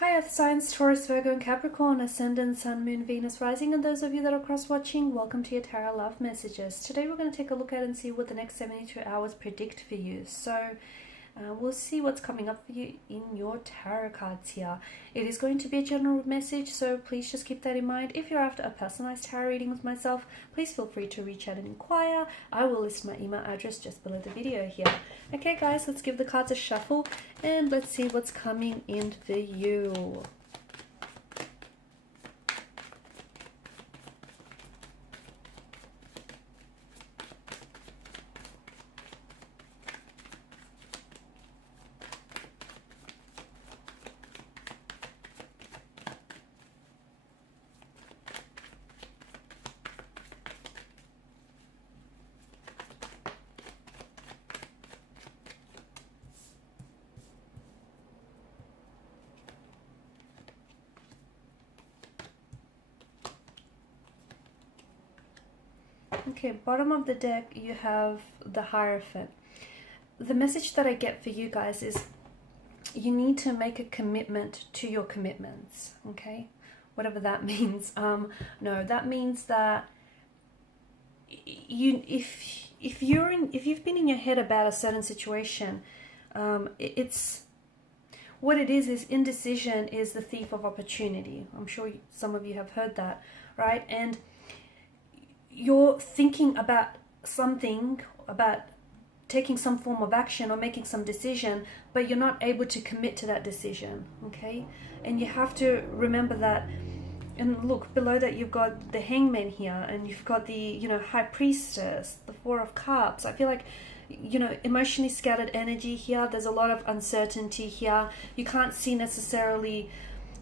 Hi Earth signs, Taurus, Virgo and Capricorn, Ascendant, Sun, Moon, Venus, Rising, and those of you that are cross-watching, welcome to your Tarot Love Messages. Today we're going to take a look at and see what the next 72 hours predict for you. So we'll see what's coming up for you in your tarot cards here. It is going to be a general message, so please just keep that in mind. If you're after a personalized tarot reading with myself, please feel free to reach out and inquire. I will list my email address just below the video here. Okay guys, let's give the cards a shuffle and let's see what's coming in for you. Okay, bottom of the deck you have the Hierophant. The message that I get for you guys is you need to make a commitment to your commitments, okay? Whatever that means. No, that means that if you've been in your head about a certain situation, it's what it is indecision is the thief of opportunity. I'm sure some of you have heard that, right? And you're thinking about something, about taking some form of action or making some decision, but you're not able to commit to that decision, okay? And you have to remember that. And look, below that you've got the Hangman here, and you've got the, High Priestess, the Four of Cups. I feel like, emotionally scattered energy here. There's a lot of uncertainty here. You can't see necessarily,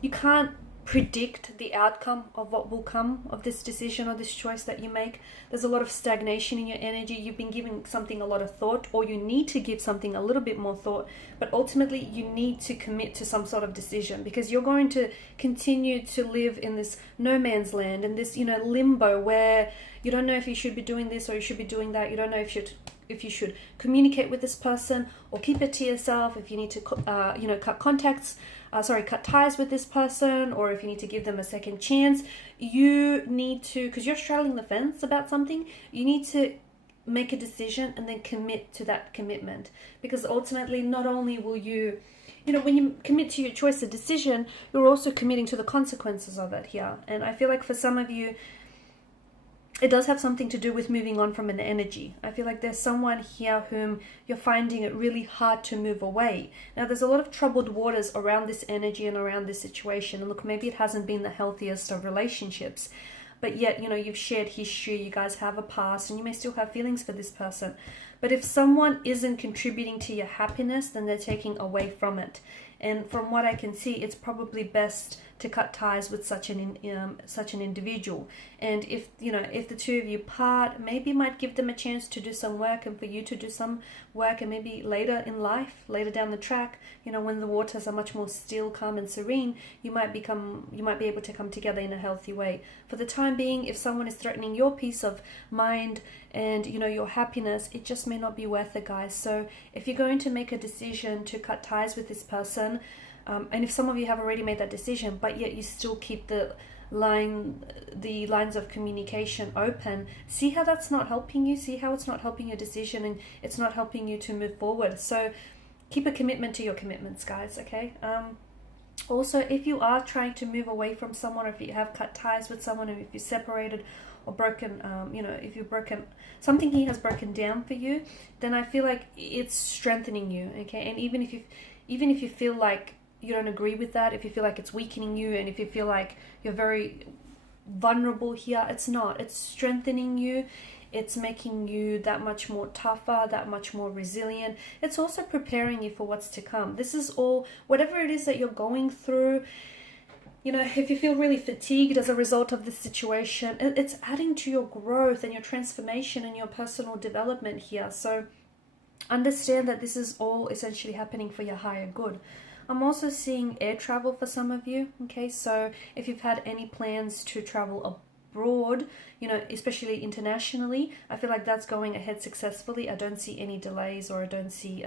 you can't predict the outcome of what will come of this decision or this choice that you make. There's a lot of stagnation in your energy. You've been giving something a lot of thought, or you need to give something a little bit more thought, but ultimately you need to commit to some sort of decision, because you're going to continue to live in this no man's land, in this limbo where you don't know if you should be doing this or you should be doing that. You don't know if you should communicate with this person or keep it to yourself, if you need to cut ties with this person, or if you need to give them a second chance. You need to, because you're straddling the fence about something, you need to make a decision and then commit to that commitment, because ultimately not only will you, when you commit to your choice or decision, you're also committing to the consequences of it here. And I feel like for some of you, it does have something to do with moving on from an energy. I feel like there's someone here whom you're finding it really hard to move away. Now, there's a lot of troubled waters around this energy and around this situation. And look, maybe it hasn't been the healthiest of relationships, but yet, you've shared history, you guys have a past, and you may still have feelings for this person. But if someone isn't contributing to your happiness, then they're taking away from it. And from what I can see, it's probably best to cut ties with such an individual. And if the two of you part, maybe you might give them a chance to do some work, and for you to do some work, and maybe later in life, later down the track, when the waters are much more still, calm and serene, you might be able to come together in a healthy way. For the time being, if someone is threatening your peace of mind and your happiness, it just may not be worth it, guys. So if you're going to make a decision to cut ties with this person, and if some of you have already made that decision, but yet you still keep the lines of communication open, see how that's not helping you, see how it's not helping your decision, and it's not helping you to move forward. So keep a commitment to your commitments, guys, okay? Also, if you are trying to move away from someone, or if you have cut ties with someone, or if you're separated or broken, if you've broken, something here has broken down for you, then I feel like it's strengthening you, okay? And even if you feel like you don't agree with that, if you feel like it's weakening you, and if you feel like you're very vulnerable here, it's not. It's strengthening you. It's making you that much more tougher, that much more resilient. It's also preparing you for what's to come. This is all, whatever it is that you're going through, if you feel really fatigued as a result of this situation, it's adding to your growth and your transformation and your personal development here. So understand that this is all essentially happening for your higher good. I'm also seeing air travel for some of you, okay? So if you've had any plans to travel abroad, especially internationally, I feel like that's going ahead successfully. I don't see any delays, or I don't see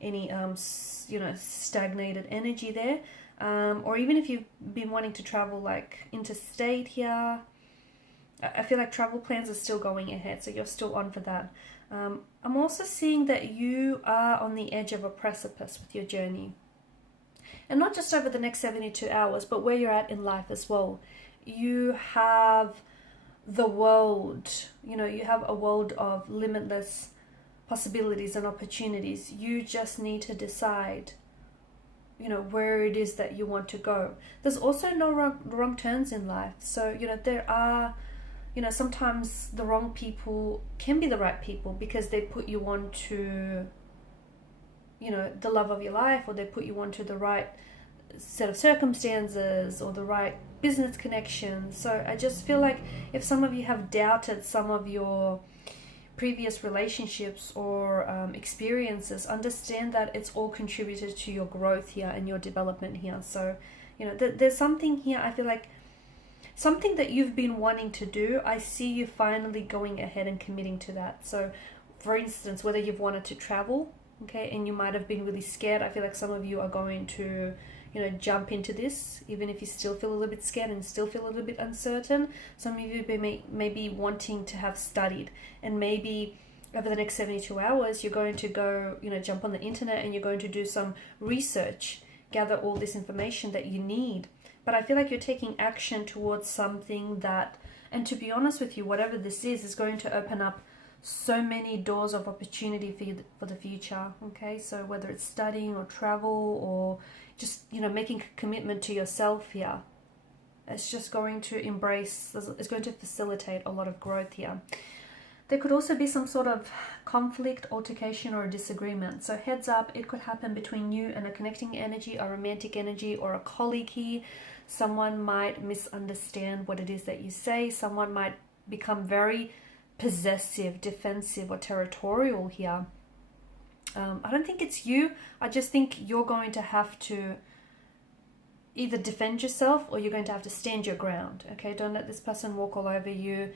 any stagnated energy there. Or even if you've been wanting to travel like interstate here, I feel like travel plans are still going ahead, so you're still on for that. I'm also seeing that you are on the edge of a precipice with your journey. And not just over the next 72 hours, but where you're at in life as well. You have the world, you have a world of limitless possibilities and opportunities. You just need to decide, where it is that you want to go. There's also no wrong turns in life. So, there are, sometimes the wrong people can be the right people because they put you on to, the love of your life, or they put you onto the right set of circumstances or the right business connections. So I just feel like if some of you have doubted some of your previous relationships or experiences, understand that it's all contributed to your growth here and your development here. So, there's something here, I feel like something that you've been wanting to do, I see you finally going ahead and committing to that. So, for instance, whether you've wanted to travel, okay, and you might have been really scared, I feel like some of you are going to jump into this, even if you still feel a little bit scared and still feel a little bit uncertain. Some of you may be wanting to have studied, and maybe over the next 72 hours, you're going to go, jump on the internet and you're going to do some research, gather all this information that you need. But I feel like you're taking action towards something that, and to be honest with you, whatever this is going to open up so many doors of opportunity for you for the future. Okay, so whether it's studying or travel or just making a commitment to yourself here, it's just going to it's going to facilitate a lot of growth here. There could also be some sort of conflict, altercation, or a disagreement. So heads up, it could happen between you and a connecting energy, a romantic energy, or a colleague here. Someone might misunderstand what it is that you say. Someone might become very possessive, defensive, or territorial here. I don't think it's you. I just think you're going to have to either defend yourself or you're going to have to stand your ground. Okay, don't let this person walk all over you.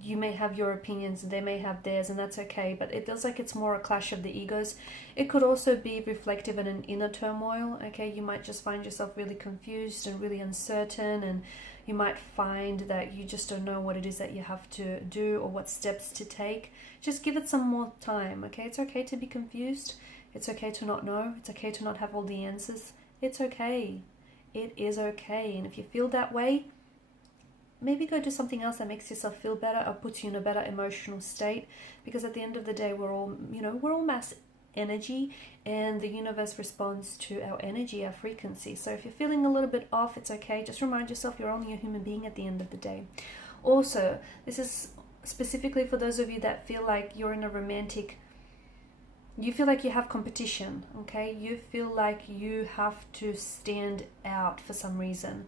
You may have your opinions, they may have theirs, and that's okay, but it feels like it's more a clash of the egos. It could also be reflective in an inner turmoil. Okay, you might just find yourself really confused and really uncertain, and you might find that you just don't know what it is that you have to do or what steps to take. Just give it some more time. Okay, it's okay to be confused. It's okay to not know. It's okay to not have all the answers. It's okay. It is okay. And if you feel that way, maybe go do something else that makes yourself feel better or puts you in a better emotional state, because at the end of the day, we're all mass energy, and the universe responds to our energy, our frequency. So if you're feeling a little bit off, it's okay. Just remind yourself you're only a human being at the end of the day. Also, this is specifically for those of you that feel like you're in a romantic, you feel like you have competition, okay? You feel like you have to stand out for some reason.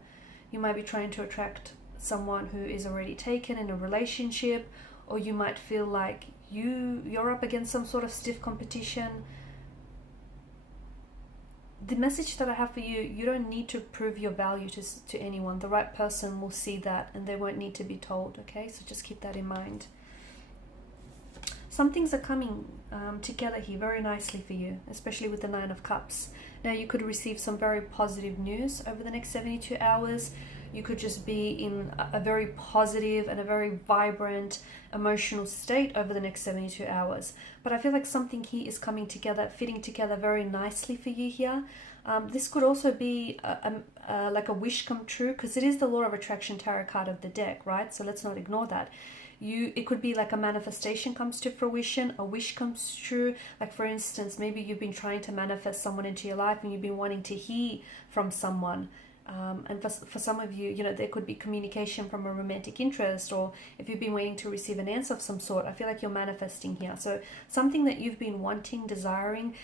You might be trying to attract someone who is already taken in a relationship, or you might feel like you're up against some sort of stiff competition. The message that I have for you, you don't need to prove your value to anyone. The right person will see that and they won't need to be told, okay? So just keep that in mind. Some things are coming together here very nicely for you, especially with the 9 of Cups. Now you could receive some very positive news over the next 72 hours. You could just be in a very positive and a very vibrant emotional state over the next 72 hours. But I feel like something here is coming together, fitting together very nicely for you here. This could also be like a wish come true, because it is the Law of Attraction tarot card of the deck, right? So let's not ignore that. It could be like a manifestation comes to fruition, a wish comes true. Like for instance, maybe you've been trying to manifest someone into your life and you've been wanting to hear from someone. And for some of you, there could be communication from a romantic interest, or if you've been waiting to receive an answer of some sort, I feel like you're manifesting here. So something that you've been wanting, desiring.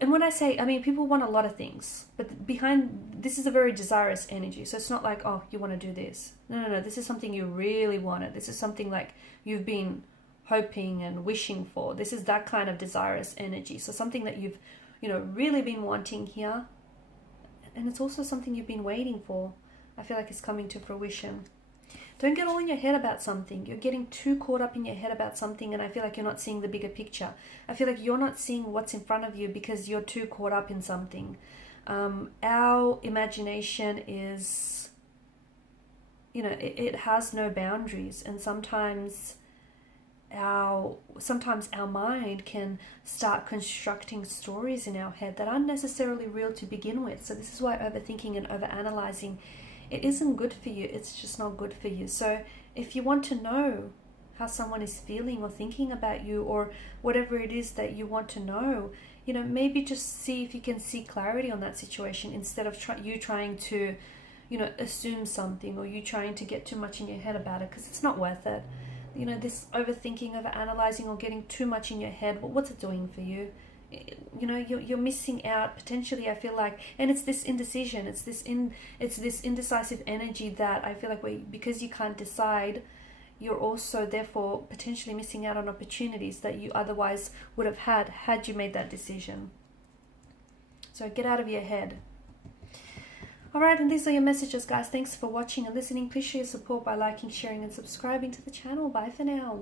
And when I say, people want a lot of things, but behind this is a very desirous energy. So it's not like, oh, you want to do this. No. This is something you really wanted. This is something like you've been hoping and wishing for. This is that kind of desirous energy. So something that you've, really been wanting here. And it's also something you've been waiting for. I feel like it's coming to fruition. Don't get all in your head about something. You're getting too caught up in your head about something, and I feel like you're not seeing the bigger picture. I feel like you're not seeing what's in front of you because you're too caught up in something. Our imagination is, you know, it has no boundaries, and sometimes our mind can start constructing stories in our head that aren't necessarily real to begin with. So this is why overthinking and overanalyzing, it isn't good for you. It's just not good for you. So if you want to know how someone is feeling or thinking about you, or whatever it is that you want to know, you know, maybe just see if you can see clarity on that situation, instead of you trying to, you know, assume something, or you trying to get too much in your head about it, because it's not worth it. You know, this overthinking, over analyzing, or getting too much in your head, well, what's it doing for you? You know, you're missing out potentially, I feel like. And it's this indecision, it's this indecisive energy that I feel like because you can't decide, you're also therefore potentially missing out on opportunities that you otherwise would have had you made that decision. So get out of your head. Alright, and these are your messages, guys. Thanks for watching and listening. Please show your support by liking, sharing, and subscribing to the channel. Bye for now.